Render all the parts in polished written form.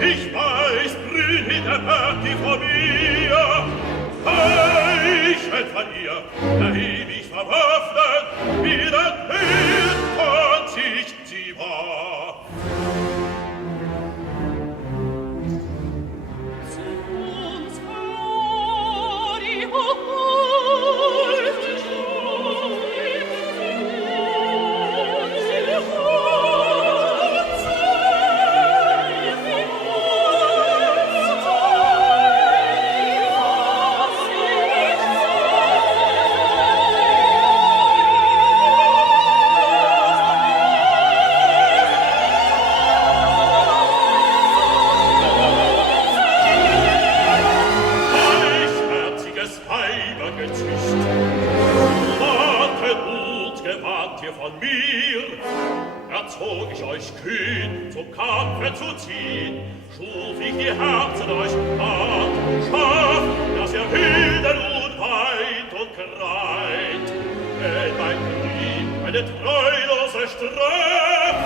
Ich weiß, Brünnhilde hört die von mir. Eichelt von ihr, der ewig verwaffnet, wie der Held von sich sie war. Zu uns vor die Hoheit, von mir, erzog ich euch kühn zum Kampfe zu ziehen, schuf ich die Herzen euch hart und scharf, dass ihr wilden und weint und kreit, wenn mein Krieg eine treulose straft.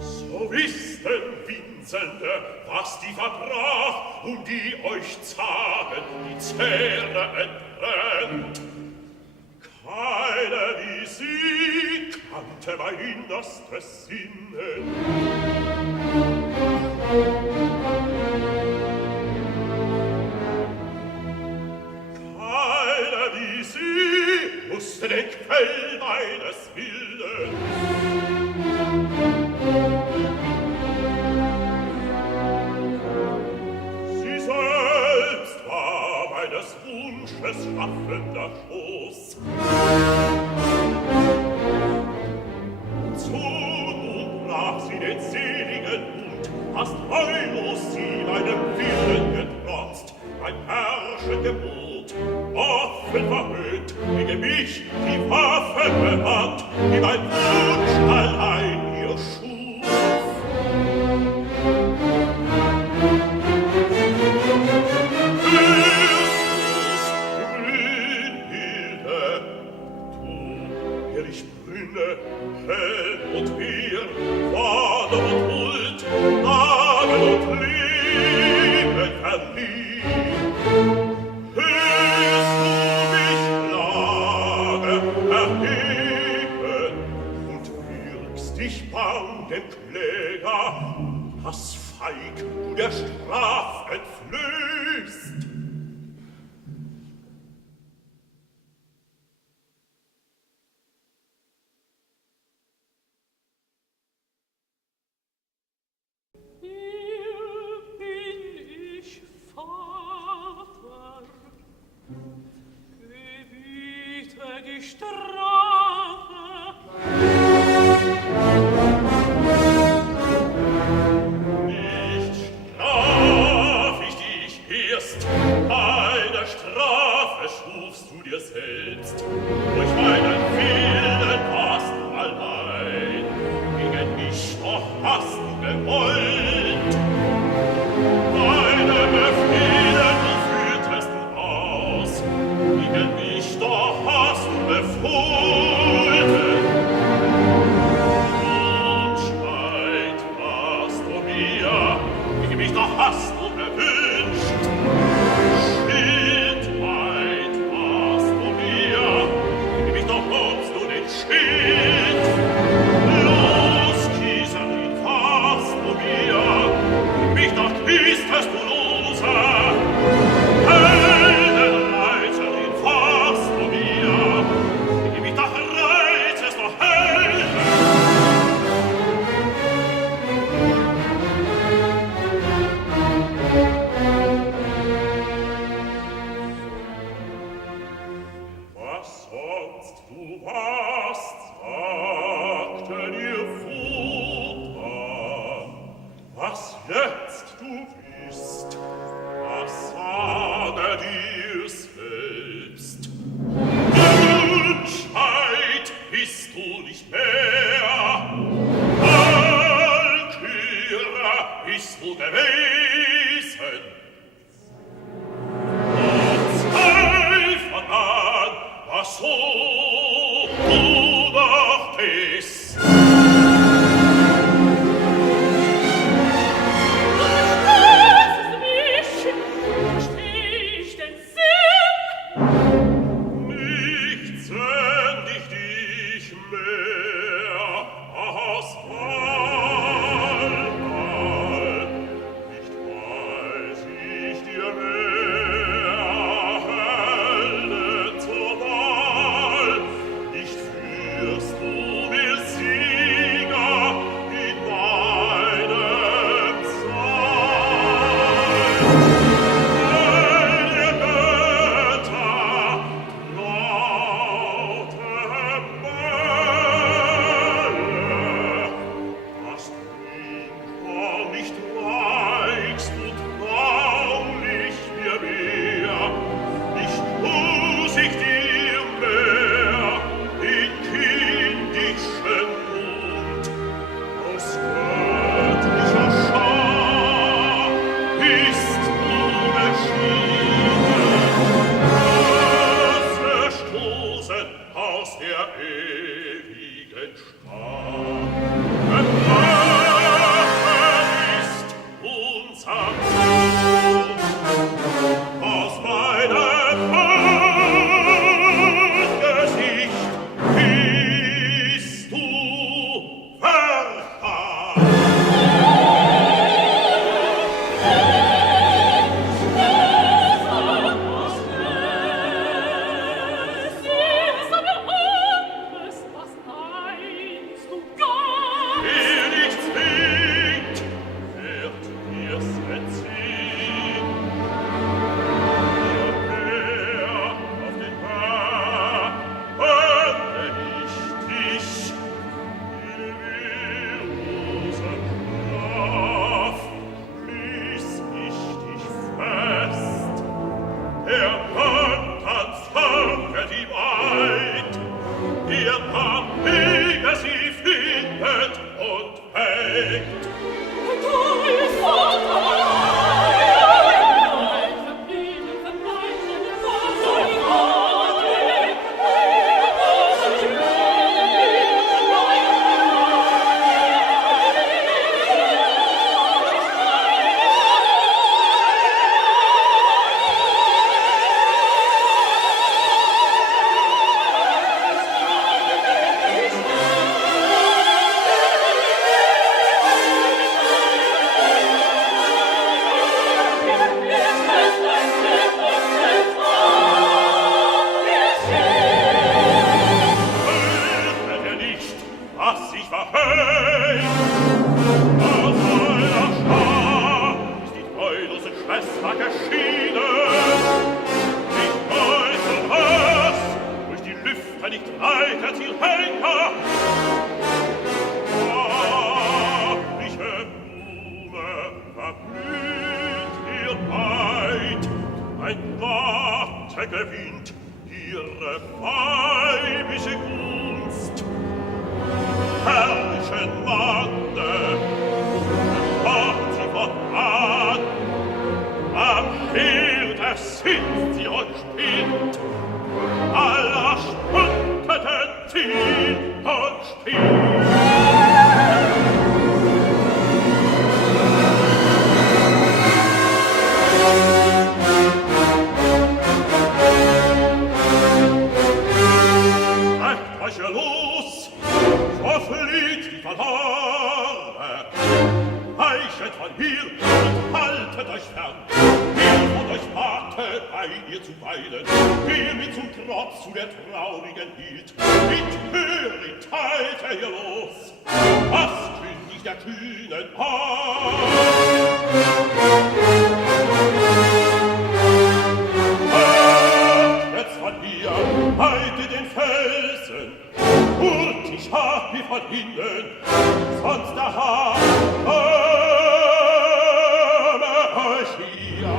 So wisst denn, Winselnde, was die verbrach, um die euch zagen, die Zähne entbrennt. Keine wie sie kannte mein innerstes Sinnen. Keine wie sie wusste den Quell meines Willens. Meines Wunsches schaffender Schoß. Zu nun brach sie den seligen Mut, hast treulos sie meinem Willen getrotzt, mein herrschen Gebot, offen verhöhnt, gegen mich die Waffe bewandt, die mein Wunsch allein ihr schuf. Hell und wir, Vater und Huld, Nagel und Leben verliehen. Hörst du mich Klage erheben und wirkst dich bang dem Kläger, was feig du der Straf entflößt. So, du wer nicht zwingt, wird mir's entziehen. Hierher auf den Berg wende ich dich in wehrloser Kraft, ließ ich dich fest. Der Mann fanget ihm Eid, ihr Mann, wie er sie findet und hängt. Hört er nicht, was sich verhält? Aus eurer Schar ist die treulose Schwester geschieden. Nicht neu zum Hass, durch die Lüfte nicht reitet ihr Henker. Weibliche Blume verblüht ihr Leid, ein Worte gewinnt ihre weibliche Gunst. Herrlichen Manne, macht sie fortan, am Herde sitzt sie und spinnt, aller Stundeten Ziel und Spiel. Macht euch los, so flieht die Verlorene. Weichet von hier und haltet euch fern. Wer von euch wagte, bei ihr zu weilen, wer mit zum Trotz zu der Traurigen hielt, mit Höri teilt ihr los. Was kündigt der Kühnen an? Jetzt von hier, heite den Felsen, hurtig hab wie von hinnen, sonst der Haar, euch hier.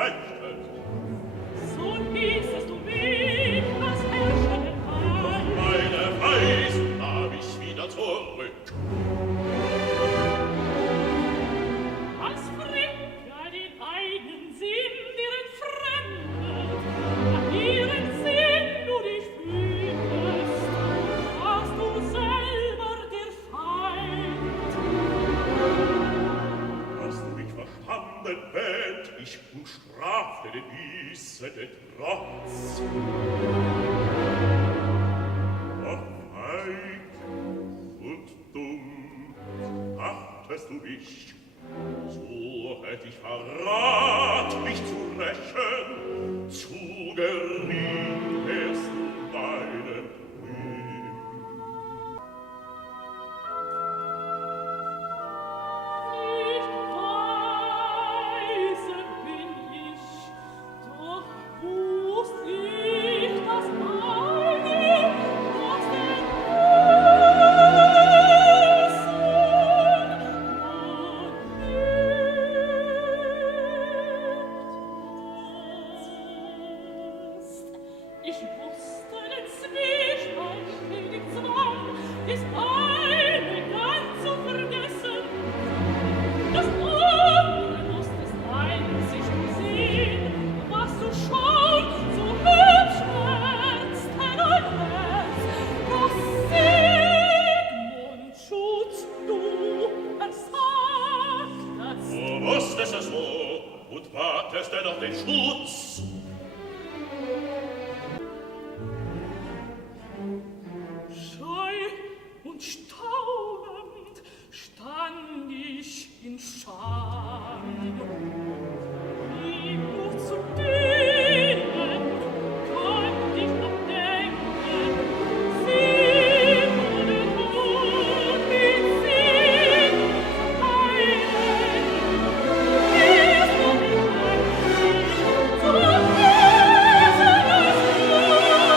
verfechtet. So hießest du mich, das herrschende Heil. Meine Weisen hab ich wieder zurück. Als Fremder den eigenen Sinn dir entfremdet, an ihren Sinn du dich fügest, warst du selber der Feind. Hast du mich verstanden, wähnt ich und strafte den Wiese den Trotz. Ach, feig und dumm, achtest du mich, so hätt ich Verrat, mich zu rächen, zu gering wärst du deinem Ruhm. Nicht weise bin ich, doch wusst ich das eine, was den Bösen ist. Ich wusste den zwiespältigen Zwang, des eine ganz zu vergessen. Das andere musstest einzig sehen, was du schon so hübsch wärst, dein Herz, das Sigmund Schutz du ersagtest. Du wusstest es so und wartest dennoch den Schutz. Scheu und staunend stand ich in Scham. Ihm nur zu dienen, konnt ich noch denken, Simon den Mund mit Sinn heilen. Ist doch nicht heimlich, so böse das Los.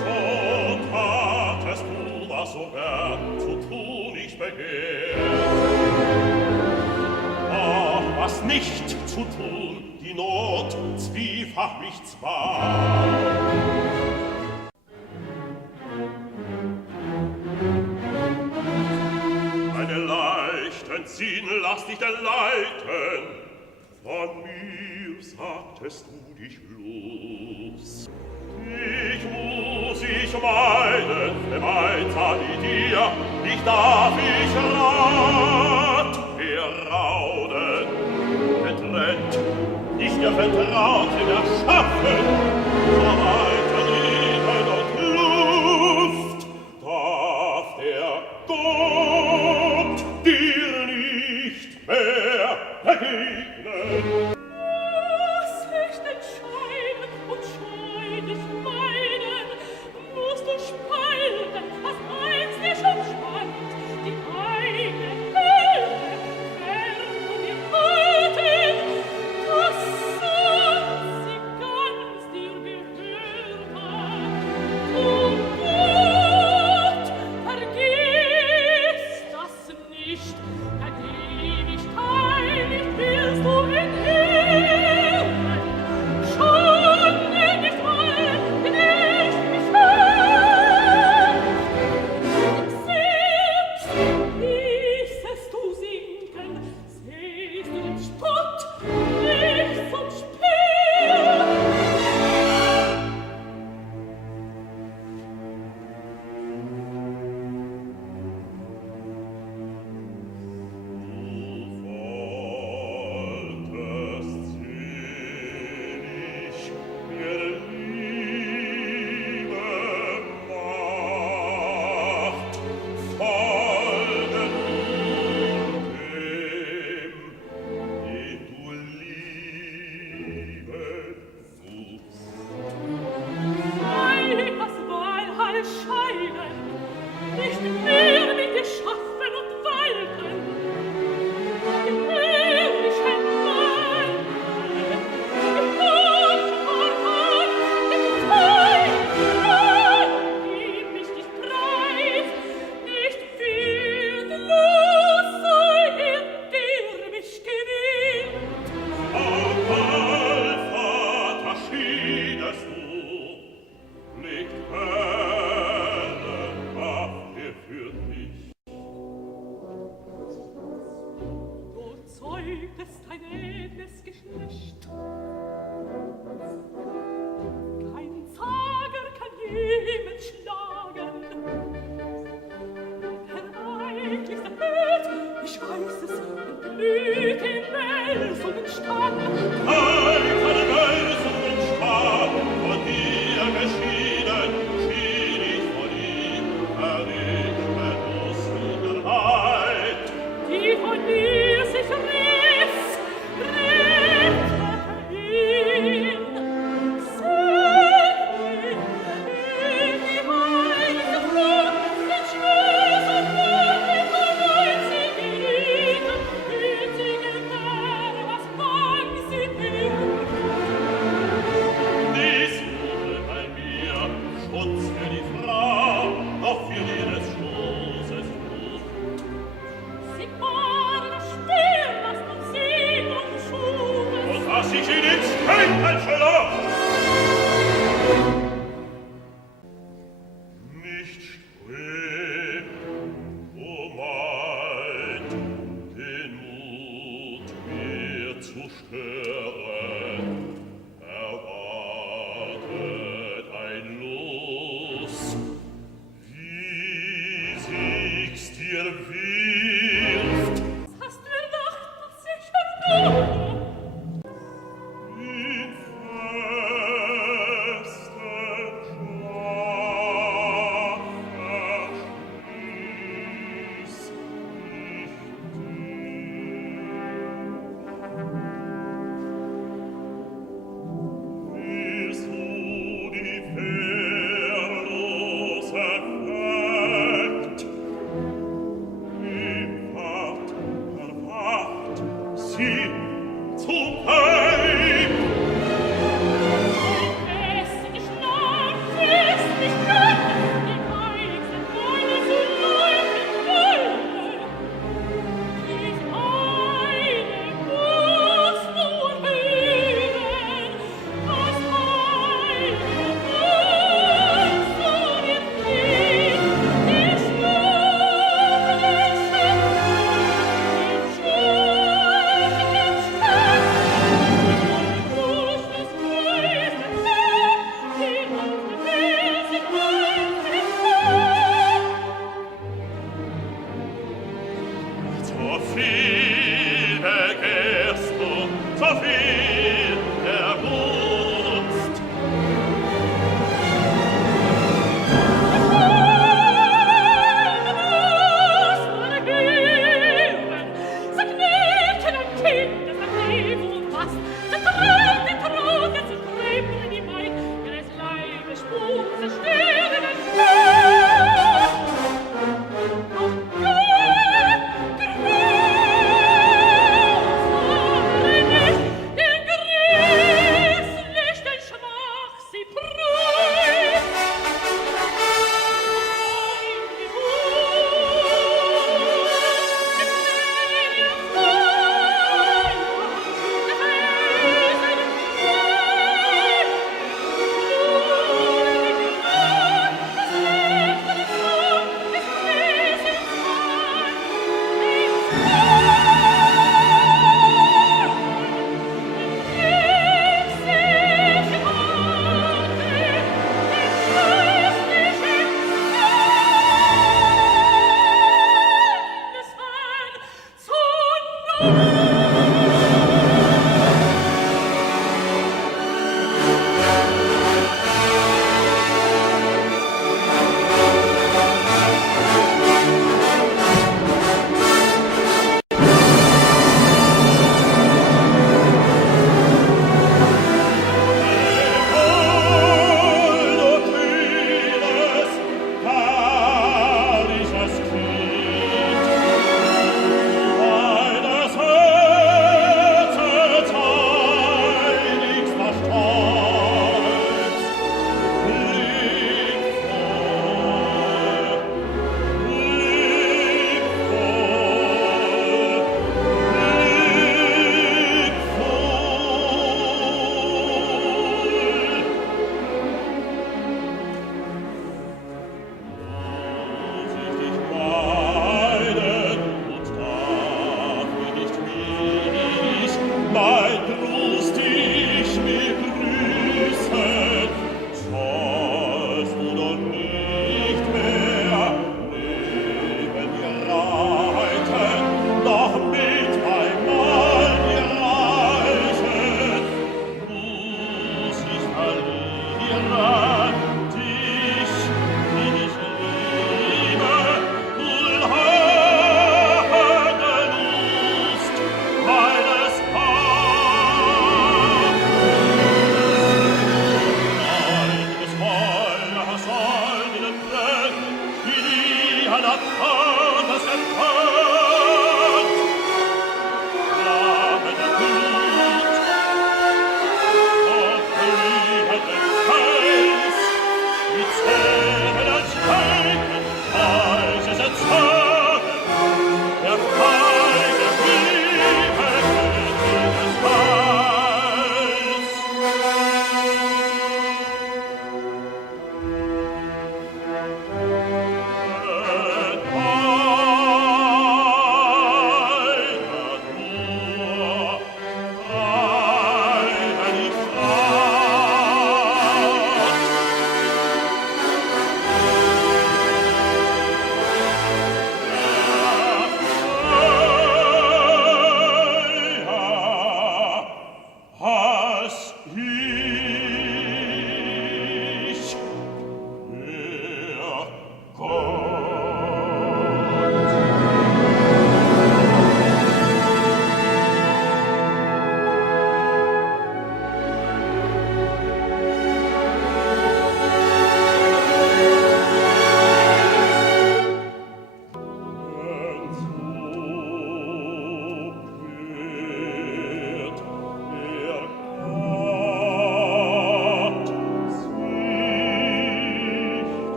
So tatest du, was so gern zu tun ich begehrt. Ach, was nicht zu tun, die Not zwiefach mich zwar. Eine leichten Sinn lass dich denn leiten, von mir sagtest du dich los. Ich muss ich meinen, gemeinsam mit dir, nicht darf ich Rat berauden. Getrennt, nicht der Vertraute erschaffen, so weiter Leben und Luft, darf der Gott dir nicht mehr begegnen. Muss ich entscheiden und scheu dich meiden, musst du spalten, was einst dir schon spannt, die eigene Hölle fern von dir halten, dass sonst sie ganz dir gehört. ich weiß es, blüht im Welsungen Stamm. Heiter Welsungen Stamm, von dir geschieden, schien ich von ihm, errichtet Lust und Leid. Die von mir sich riss, rettete ihn.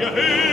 Ihr